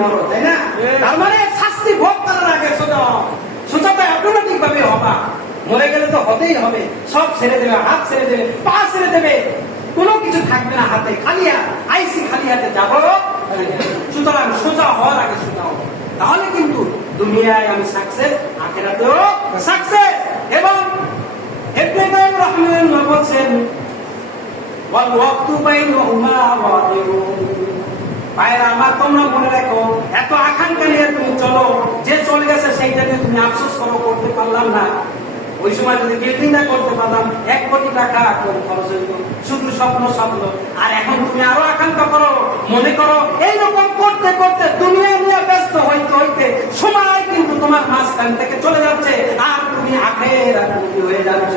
মরো, তাই না? তার মানে শাস্তি ভোগ করার আগে সোজা তো অটোমেটিক ভাবে হবা। মরে গেলে তো হতেই হবে, সব ছেড়ে দেবে, হাত ছেড়ে দেবে, পা ছেড়ে দেবে, কোনো কিছু থাকবে না হাতে, খালি হাত, আইসি খালি হাতে যাবো। সুতরাং সোজা হওয়ার আগে সোজা হবো, তাহলে কিন্তু দুনিয়ায় আমি সাকসেস, আখিরাতেও সাকসেস। এবং ইবনে কাইয়িম রাহিমাহুল্লাহ বলেন ওয়াল ওয়াক্তু বাইনাহুমা ওয়াদিরুন। ভাইরা আমার, তোমরা মনে রাখো, এত আকাঙ্ক্ষা নিয়ে তুমি চলো, যে চলে গেছে সেইটা নিয়ে তুমি আফসোস করো, করতে পারলাম না। ওই সময় যদি বিল্ডিংটা করতে পারলাম 1 কোটি টাকা খরচ হইতো, শুধু স্বপ্ন। আর এখন তুমি আরো আকাঙ্ক্ষা করো, মনে করো এইরকম করতে করতে দুনিয়া নিয়ে ব্যস্ত হইতে হইতে সময় কিন্তু তোমার মাঝখান থেকে চলে যাচ্ছে, আর তুমি আখিরাতমুখী হয়ে যাচ্ছ।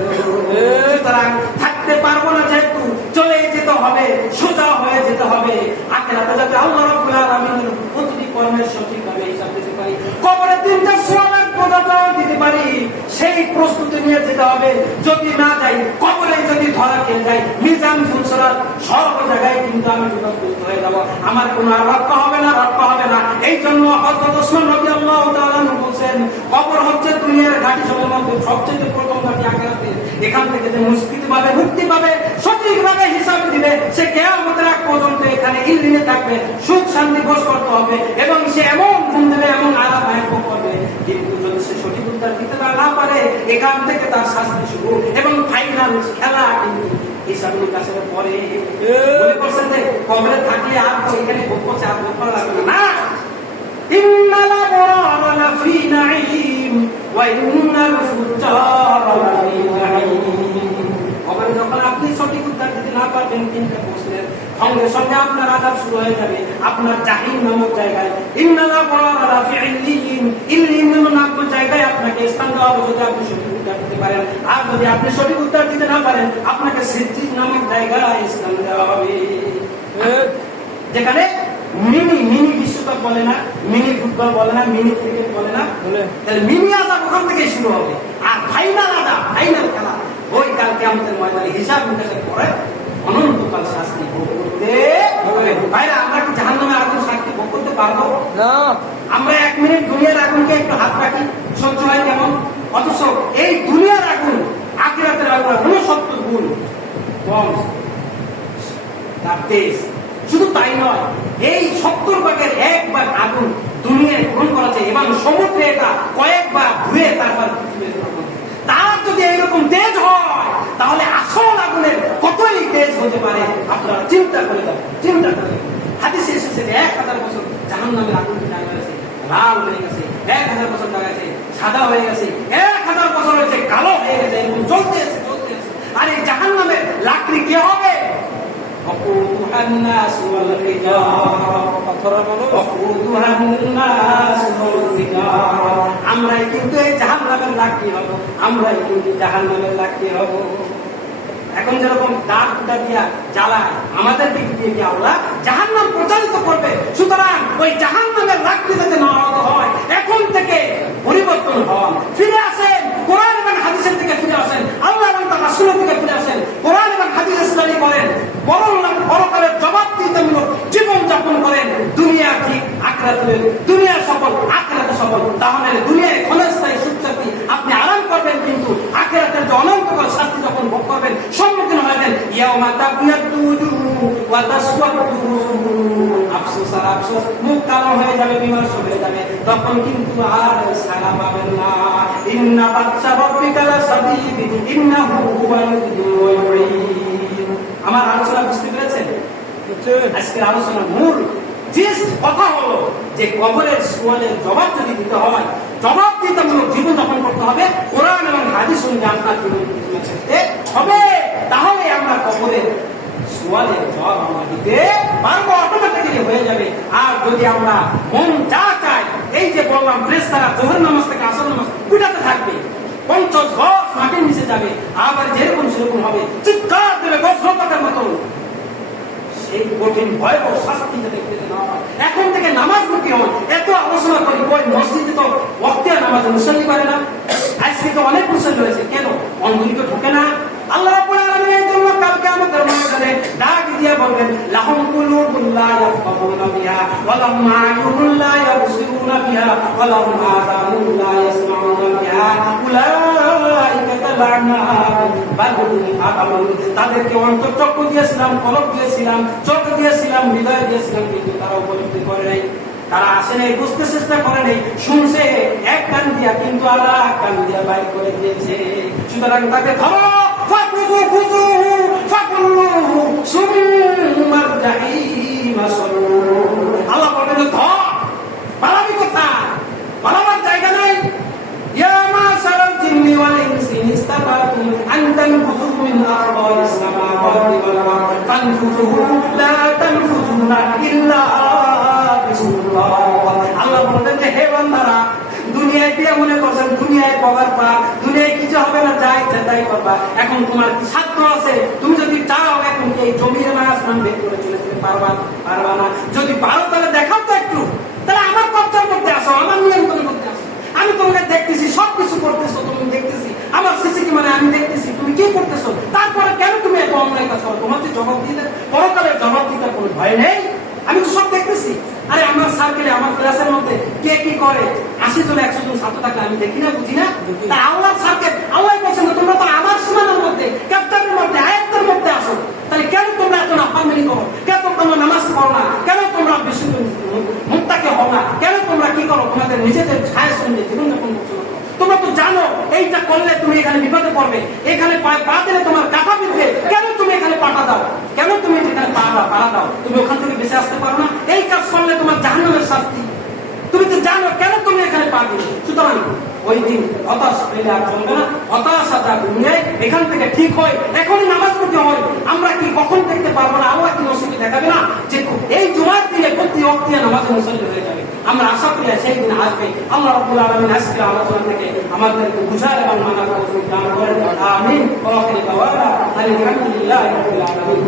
সুতরাং থাকতে পারবো না, যেহেতু চলে যেতে হবে, সোজা হয়ে যেতে হবে। আখিরাতে যাতে আল্লাহ রাব্বুল আলামিনের প্রতিটি কর্মের সঠিকভাবে হিসাব দিতে পারি, কবরে 3টা সোয়ালের জবাব দিতে পারি, সেই প্রস্তুতি নিয়ে যেতে হবে। যদি না যাই, কবরে যদি ধরা খেয়ে যাই, মিজান ফুলসরাত সব জায়গায় কিন্তু আমি বিপদগ্রস্ত হয়ে যাব, আমার কোনো আর রক্ষা হবে না। এই জন্য হযরত ওসমান রাদিয়াল্লাহু তাআলা বলেন, কবর হচ্ছে দুনিয়ার ঘাঁটি সমূহের মধ্যে সবচেয়ে প্রথম ঘাঁটি আখিরাতে। এখান থেকে যে মুক্তি পাবে, সঠিকভাবে হিসাব দিবে, সে কিয়ামতের আগ পর্যন্ত এখানে ইলমিনে থাকবে, সুখ শান্তি ভোগ করতে হবে, এবং সে এমন ঘুম দেবে, এমন আরাম ভোগ করবে। কিন্তু যদি সে সঠিক উত্তর দিতে না পারে, এখান থেকে তার শাস্তি শুরু, এবং ফাইনাল খেলা কিন্তু হিসাবের কাছে পরে। মনে করছেন যে কবরে থাকলে আর তো এখানে ভোগ করছে, আর ভোগ করা লাগবে না। ইন্নাল আবরারা লাফি নাঈম ওয়া ইন্নাল ফুজ্জারা লাফি নাঈম। কবরে যখন আপনি সঠিক উত্তর দিতে না পারবেন, তিনটা প্রশ্নের সঙ্গে সঙ্গে আপনার আযাব শুরু হয়ে যাবে আপনার জাহিম নামক জায়গায়। ইন্নাল আবরারা লাফি ইল্লিয়িন, ইল্লিয়িন নামক জায়গায় আপনাকে স্থান দেওয়া হবে যদি আপনি সঠিক উত্তর দিতে পারেন। আর যদি আপনি সঠিক উত্তর দিতে না পারেন, আপনাকে সিদ্দিক নামক জায়গায় স্থান দেওয়া হবে, যেখানে মিনি বিশ্বকাপ বলে না, মিনি ফুটবল বলে না, মিনি ক্রিকেট বলে না, তাহলে মিনি আযাব ওখান থেকে শুরু হবে। আর ফাইনাল আযাব, ফাইনাল খেলা ওই কাল কিয়ামতের ময়দানে হিসাব নিকাশের পরে অনন্তকাল শাস্তি ভোগ করতে হবে। ভাইরা, আমরা কি জাহান্নামের আগুন শাস্তি ভোগ করতে পারবো না? আমরা 1 মিনিট দুনিয়ার আগুনকে একটু হাত রাখি, সহ্য হয় কেমন? অথচ এই দুনিয়ার আগুন আখিরাতের আগুন 69 গুণ কম তার তেজ। শুধু তাই নয়, এই 70 ভাগের 1 ভাগ আগুন দুনিয়ায় গ্রহণ করা যায়, এবং সমুদ্রে এটা কয়েকবার ধুয়ে তারপর তার যদি এইরকম তেজ হয়, তাহলে আসল আগুনের কতই তেজ হতে পারে আপনারা চিন্তা করে দেবেন। হাদিসে এসেছে যে 1000 বছর জাহান্নামের আগুন জ্বালিয়েছে, লাল হয়ে গেছে, 1000 বছর জ্বালিয়েছে সাদা হয়ে গেছে, 1000 বছর হয়েছে কালো হয়ে গেছে, এরকম চলতে আছে। আর এই জাহান্নামের লাকড়ি কে হবে? আমরাই কিন্তু এই জাহান্নামের লাকড়ি হব, আমরাই কিন্তু জাহান্নামের লাকড়ি হব। এখন যেরকম দাঁত ফুটা দিয়া জ্বালায়, আমাদের দিক দিয়ে কি আল্লাহ জাহান্নাম প্রচারিত করবে। সুতরাং ওই জাহান্নামের লাকড়ি যাতে না হয়, এখন থেকে পরিবর্তন হন, ফিরে আসেন, কোরআন এবং হাদিসের দিকে ফিরে আসেন, আল্লাহ এবং তার রাসূলের দিকে ফিরে আসেন, কোরআন এবং হাদিস স্টাডি করেন, পরকালের জবাবদিহিতামূলক জীবন যাপন করেন। দুনিয়া ঠিক, আখিরাতে দুনিয়া সফল, আখিরাতে সফল। তাহলে দুনিয়ায় ক্ষণস্থায়ী সুখ শান্তি আপনি আরাম করবেন, কিন্তু আখিরাতের যে অনন্তকাল শান্তি যখন ভোগ করবেন, সম্মুখীন হবেন ইয়াউমা তাবিয়াদু উজুহু ওয়া তাসওয়াদু উজুহু। আফসোস আর আফসোস, মুখ কালো হয়ে যাবে, বিমর্ষ হয়ে যাবে, তখন কিন্তু আর সাড়া পাবেন না। ইন্না বাতশা রাব্বিকা লাশাদীদ ইন্নাহু হুয়াল মুযীব। আমার আলোচনা বুঝতে পেরেছেন? আজকের আলোচনার মূল কথা হলো যে কবরের সুয়ালের জবাব যদি দিতে হয়, জবাবদিহিতামূলক জীবন যাপন করতে হবে, কোরআন এবং হাদিস অনুযায়ী আপনার জীবন করতে হবে। তাহলে আমরা কবরের সুয়ালের জবাব আমরা দিতে পারবো, অটোমেটিক্যালি হয়ে যাবে। আর যদি আমরা মন যা চাই, এই যে বললাম ফেরেশতারা যোহর নামাজ থেকে আসর নামাজ উঠাতে থাকবে, 50 গজ মাটির নিচে যাবে, আবার যেরকম সেরকম হবে, চিৎকার দেবে বজ্রপাতের মতো। এই কঠিন ভয়াবহ শাস্তি দেখতে না হয়, এখন থেকে নামাজমুখী হন। এত আলোচনা করি, ওই মসজিদে তো ওয়াক্তিয়া নামাজ মুসল্লি পারে না। আজকে তো অনেক মুসল্লি হয়েছে, কেন? অন্ধলিকে ঢোকে না। আল্লাহ রাব্বুল আলামিন এই জন্য কালকে আমাদের আসে, ডাক দিয়ে বলবেন লাহুম কুলুবুন লা ইয়াফকাহুনা বিহা ওয়া লাহুম আ'য়ুনুন লা ইয়াবসিরুনা বিহা ওয়া লাহুম আযানুন লা ইয়াসমাউনা বিহা উলাইকা কালা'নাম বাল হুম আদালুন। তাদেরকে অন্তরচক্ষু দিয়েছিলাম, কলব দিয়েছিলাম, চোখ দিয়েছিলাম, হৃদয় দিয়েছিলাম, কিন্তু তারা উপলব্ধি করে নাই। তারা আসে নাই, বুঝতে চেষ্টা করে নাই, শুনছে এক কান দিয়া কিন্তু আর এক কান দিয়া বাইর করে দিয়েছে। সুতরাং তাকে ধরো, ফাকুযু খুযুহু ফাকুল্লুহু সুম্মার জাহিমা সাল্লু। আল্লাহ বলেন ধর, পালাবি কোথায়? পালাবার জায়গা নাই। ইয়া মাশারাল জিন্নি ওয়াল ইনসি ইসতাতাতুম আন তানফুযু মিন আরদাইস সামাওয়াতি ওয়াল আরদ ফানফুযু লা তানফুযুনা ইল্লা বিসমিল্লাহ। আল্লাহ বলেন যে হে বান্দারা, দুনিয়ায় কি মনে করছেন দুনিয়ায় পাওয়ার পা, দুনিয়ায় কিছু হবে না, যা ইচ্ছা তাই করবা। এখন তোমার কি সাধ্য আছে? তুমি যদি চাও এখন কি এই জমির না আসমান বের করে চলে যেতে পারবা? পারবা না। যদি পারো তাহলে দেখাও তো একটু, তাহলে আমার কবজার মধ্যে আসো, আমার নিয়ন্ত্রণের মধ্যে আসো। আমি তোমাকে দেখতেছি, সবকিছু করতেছো, তুমি দেখতেছি, আমার সিসি কি মানে আমি দেখতেছি তুমি কি করতেছো, তারপরে কেন তুমি এত অন্যায় কাজ করো? তোমার জবাব দিতে, পরকালের জবাব দিতে কোনো ভয় নেই? আমি তো সব দেখতেছি। আরে আমার সার্কেলে, আমার ক্লাসের মধ্যে কে কি করে, 80 জন 100 জন ছাত্র থাকলে আমি দেখি না, বুঝি না? তা আল্লাহর সার্কেল, আল্লাহ বলছেন তোমরা তো আমার সীমানার মধ্যে, ক্যাপ্টারের মধ্যে, আয়াতের মধ্যে আসো। তাহলে কেন তোমরা এত নাফরমানি করো? কেন তোমরা নামাজ পড়ো না? কেন তোমরা বিশুদ্ধ মুত্তাকি হও না? কেন তোমরা কি করো? তোমাদের নিজেদের ছায়া সঙ্গে জীবন যাপন করছো। তোমরা তো জানো এইটা করলে তুমি এখানে বিপদে পড়বে, এখানে পা দিলে তোমার কাটা বিঁধবে। কেন তুমি এখানে পাটা দাও? কেন তুমি এখানে পাড়া দাও? তুমি ওখান থেকে বেঁচে আসতে পারো না? এই কাজ করলে তোমার জাহান্নামের শাস্তি। তুমি তো জানো, কেন তুমি এখানে পা দিলে? সুতরাং ওই দিন হতাশ হইলে আর চলবে না। হতাশা যা দুনিয়ায় এখান থেকে ঠিক হয়, এখনই নামাজ পড়তে হয়। আমরা কি কখন দেখতে পারবো না? আল্লাহ কি নসিবে দেখাবে না যে এই জুমার দিনে প্রতি ওয়াক্তে নামাজ মুসল্লি হয়ে যাবে? আমরা আশা করি সেই দিন আসবে। আল্লাহ রাব্বুল আলামিন আজকের আলোচনা থেকে আমাদেরকে বুঝার এবং মানার তৌফিক দান করেন। আমিন। ওয়া আখিরু দাওয়ানা আলহামদুলিল্লাহি রাব্বিল আলামিন।